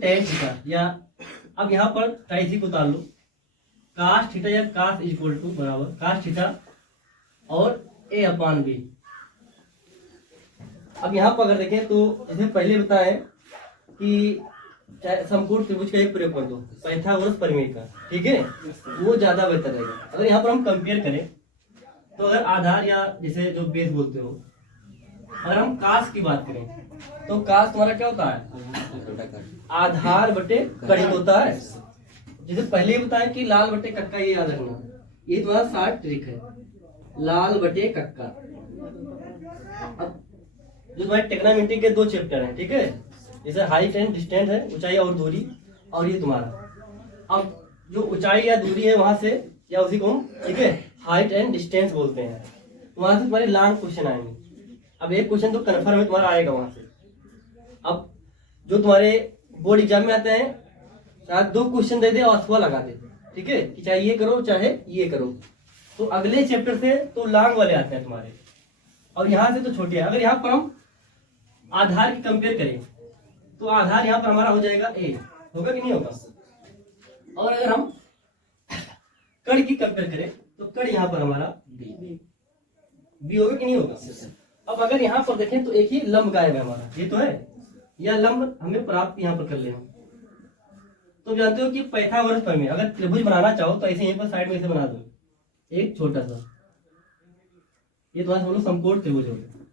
Tan theta या अब यहाँ पर इसी को उतार लो, कास थीटा या कास इक्वल टू बराबर कास थीटा और ए अपान बी। अब यहाँ पर अगर देखें तो जैसे पहले बताए कि समकोण त्रिभुज का ही प्रयोग कर दो, पाइथागोरस प्रमेय का, ठीक है, वो ज्यादा बेहतर रहेगा। अगर यहाँ पर हम कंपेयर करें तो अगर आधार या जैसे जो बेस बोलते हो, अगर हम कास की बात करें तो कास तुम्हारा क्या होता है, आधार बटे कड़ित होता है। जैसे पहले ही बताया कि लाल बटे कक्का, ये याद रखना, ये तुम्हारा शार्ट ट्रिक है, लाल बटे कक्का। अब जो तुम्हारे टेक्नोमेट्री के 2 चैप्टर हैं, ठीक है, जैसे हाइट एंड डिस्टेंस है, ऊंचाई और दूरी, और ये तुम्हारा अब जो ऊंचाई या दूरी है वहां से, या उसी को हम, ठीक है, हाइट एंड डिस्टेंस बोलते हैं। वहां से तुम्हारे लॉन्ग क्वेश्चन आएंगे। अब एक क्वेश्चन तो कन्फर्म है तुम्हारा आएगा वहां से। अब जो तुम्हारे बोर्ड एग्जाम में आते हैं, शायद 2 क्वेश्चन दे दे और अथवा लगा दे, ठीक है, कि चाहे ये करो चाहे ये करो। तो अगले चैप्टर से तो लॉन्ग वाले आते हैं तुम्हारे, और यहाँ से तो छोटे हैं। अगर यहाँ पर हम आधार की कंपेयर करें तो आधार यहाँ पर हमारा हो जाएगा ए, होगा कि नहीं होगा। और अगर हम कण की कंपेयर करें तो कण यहाँ पर हमारा बी होगा कि नहीं होगा। अब अगर यहाँ पर देखें तो एक ही लंब गायब है हमारा, ये तो है, या लंब हमें प्राप्त यहाँ पर कर लेना। तो जानते हो कि पाइथागोरस प्रमेय, अगर त्रिभुज बनाना चाहो तो ऐसे यहीं पर साइड में ऐसे बना दो एक छोटा सा, ये तुम्हारा समझ लो समकोण त्रिभुज हो गया।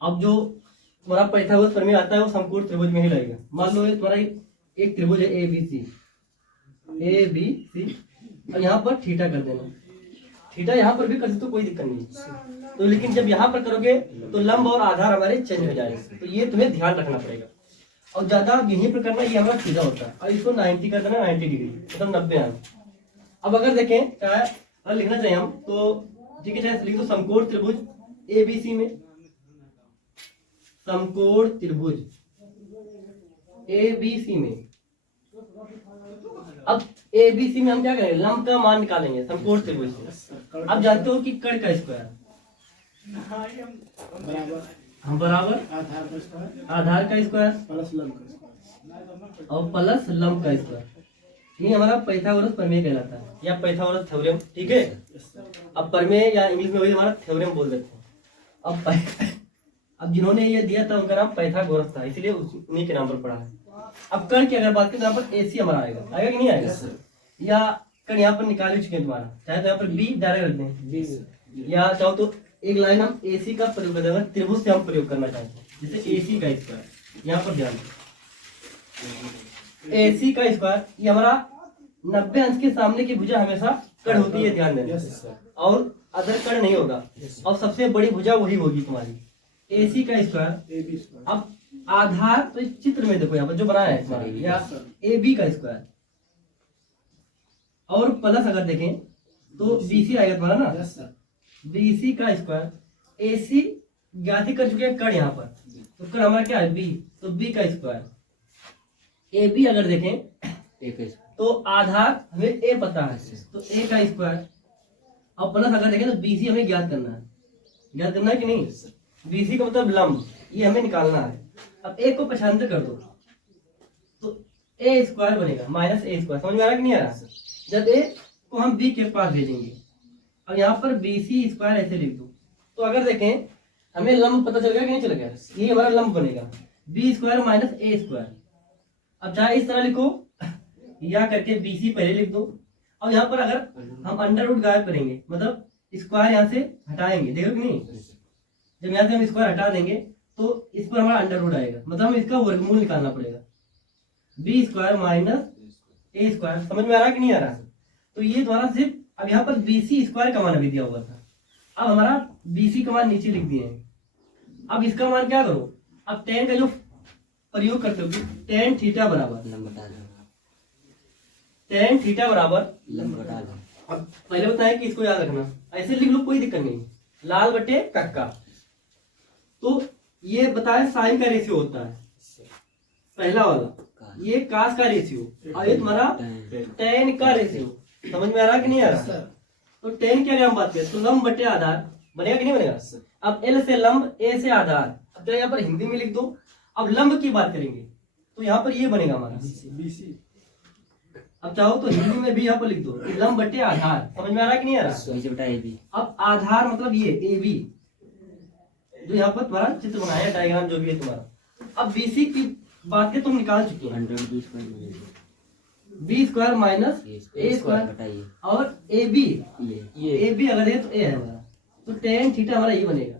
अब जो तुम्हारा पाइथागोरस प्रमेय आता है वो समकोण त्रिभुज में ही लगेगा। मान लो ये तुम्हारा एक त्रिभुज है ए बी सी, और यहाँ पर थीटा कर देना, थीटा यहाँ पर भी कर सकते हो, कोई दिक्कत नहीं। तो लेकिन जब यहाँ पर करोगे तो लंब और आधार हमारे चेंज हो जाएंगे, तो ये तुम्हें ध्यान रखना पड़ेगा। और ज्यादा यहीं पर करना, ये हमारा सीधा होता है, और इसको 90 कर देना, 90 डिग्री, मतलब 90 अंक। अब अगर देखें क्या है, अगर लिखना चाहिए हम तो ठीक है, चाहे लिख दो समकोण त्रिभुज एबीसी में, समकोण त्रिभुज एबीसी में। अब एबीसी में हम क्या करेंगे, लंब का मान निकालेंगे समकोण त्रिभुज से। अब जानते हो कि कण का स्क्वायर हम बराबर आधार का स्क्वायर और प्लस लंब का स्क्वायर, ये हमारा पाइथागोरस प्रमेय कहलाता है, या पाइथागोरस थ्योरम, ठीक है। अब प्रमेय या इंग्लिश में वही हमारा थ्योरम बोल देते हैं। अब जिन्होंने ये दिया था उनका नाम पाइथागोरस था, इसलिए उन्हीं के नाम पर पड़ा है। अब कण की अगर बात करें तो यहाँ पर एसी हमारा आएगा कि नहीं आएगा, या कण यहाँ पर निकाल चुके हैं तुम्हारा, चाहे तो यहाँ पर बी डायरेक्ट रख दें, या चाहो तो एक लाइन हम एसी का प्रयोग कर देंगे, त्रिभुज से हम प्रयोग करना चाहते हैं, जैसे एसी का स्क्वायर। यहाँ पर ध्यान दें, एसी का स्क्वायर ये हमारा 90 अंश के सामने की भुजा हमेशा कण होती है, ध्यान देना, और अदर कण नहीं होगा, और सबसे बड़ी भुजा वही होगी तुम्हारी एसी का स्क्वायर। अब आधार तो इस चित्र में देखो यहाँ पर जो बनाया है तुम्हारा, या ए बी का स्क्वायर, और प्लस अगर देखें तो बीसी आएगा तुम्हारा ना, बीसी का स्क्वायर। एसी ज्ञात कर चुके हैं कण यहाँ पर, तो कण हमारा क्या है बी, तो बी का स्क्वायर। ए बी अगर देखें तो आधार हमें ए पता है, तो ए का स्क्वायर, और प्लस अगर देखें तो बीसी हमें ज्ञात करना है कि नहीं, बीसी का मतलब लंब, ये हमें निकालना है। अब ए को पक्षांतर कर दो तो ए स्क्वायर बनेगा माइनस ए स्क्वायर, समझ में आ रहा कि नहीं आ रहा। जब ए को हम बी के पास भेजेंगे, अब यहाँ पर बी सी स्क्वायर ऐसे लिख दो, तो अगर देखें हमें लंब पता चल गया कि नहीं चल गया, ये हमारा लंब बनेगा बी स्क्वायर माइनस ए स्क्वायर। अब चाहे इस तरह लिखो या करके बी सी पहले लिख दो। अब यहाँ पर अगर हम अंडर रूट गायब करेंगे, मतलब स्क्वायर यहाँ से हटाएंगे, देखो कि नहीं, जब यहाँ से हम स्क्वायर हटा देंगे तो इस पर हमारा अंडर रूट आएगा, मतलब हमें इसका वर्गमूल निकालना पड़ेगा, बी स्क्वायर माइनस ए स्क्वायर। समझ में आ रहा है कि नहीं आ रहा। तो ये द्वारा सिर्फ अब यहाँ पर बीसी स्क्वायर का मान अभी दिया हुआ था, अब हमारा बीसी का मान नीचे लिख दिए हैं। अब इसका मान क्या करो, अब टेन का जो प्रयोग करते हो, टेन थीटा बराबर अब पहले बताया कि इसको याद रखना, ऐसे लिख लो कोई दिक्कत नहीं, लाल बटे कक्का। तो ये बताया साइन का रेशियो होता है पहला वाला, ये कास का रेशियो, और ये तुम्हारा टेन का रेशियो। समझ में आ रहा कि नहीं आ रहा। तो टेन की अगर हम बात करें तो लंब बटे आधार बनेगा कि नहीं बनेगा। अब एल से लंब, ए से आधार। अब यहाँ पर हिंदी में लिख दो। अब लंब की बात करेंगे तो यहाँ पर ये बनेगा हमारा BC। अब चाहो तो हिंदी में भी यहाँ पर लिख दो कि लंब बटे आधार। समझ में आ रहा है कि नहीं आ रहा? अब आधार मतलब ये AB, जो यहाँ पर तुम्हारा चित्र बनाया डायग्राम जो भी है तुम्हारा। अब BC की बात के तुम निकाल चुके हैं, B square minus A square और AB, AB अगर है तो A है हमारा, तो tan थीटा हमारा ये बनेगा।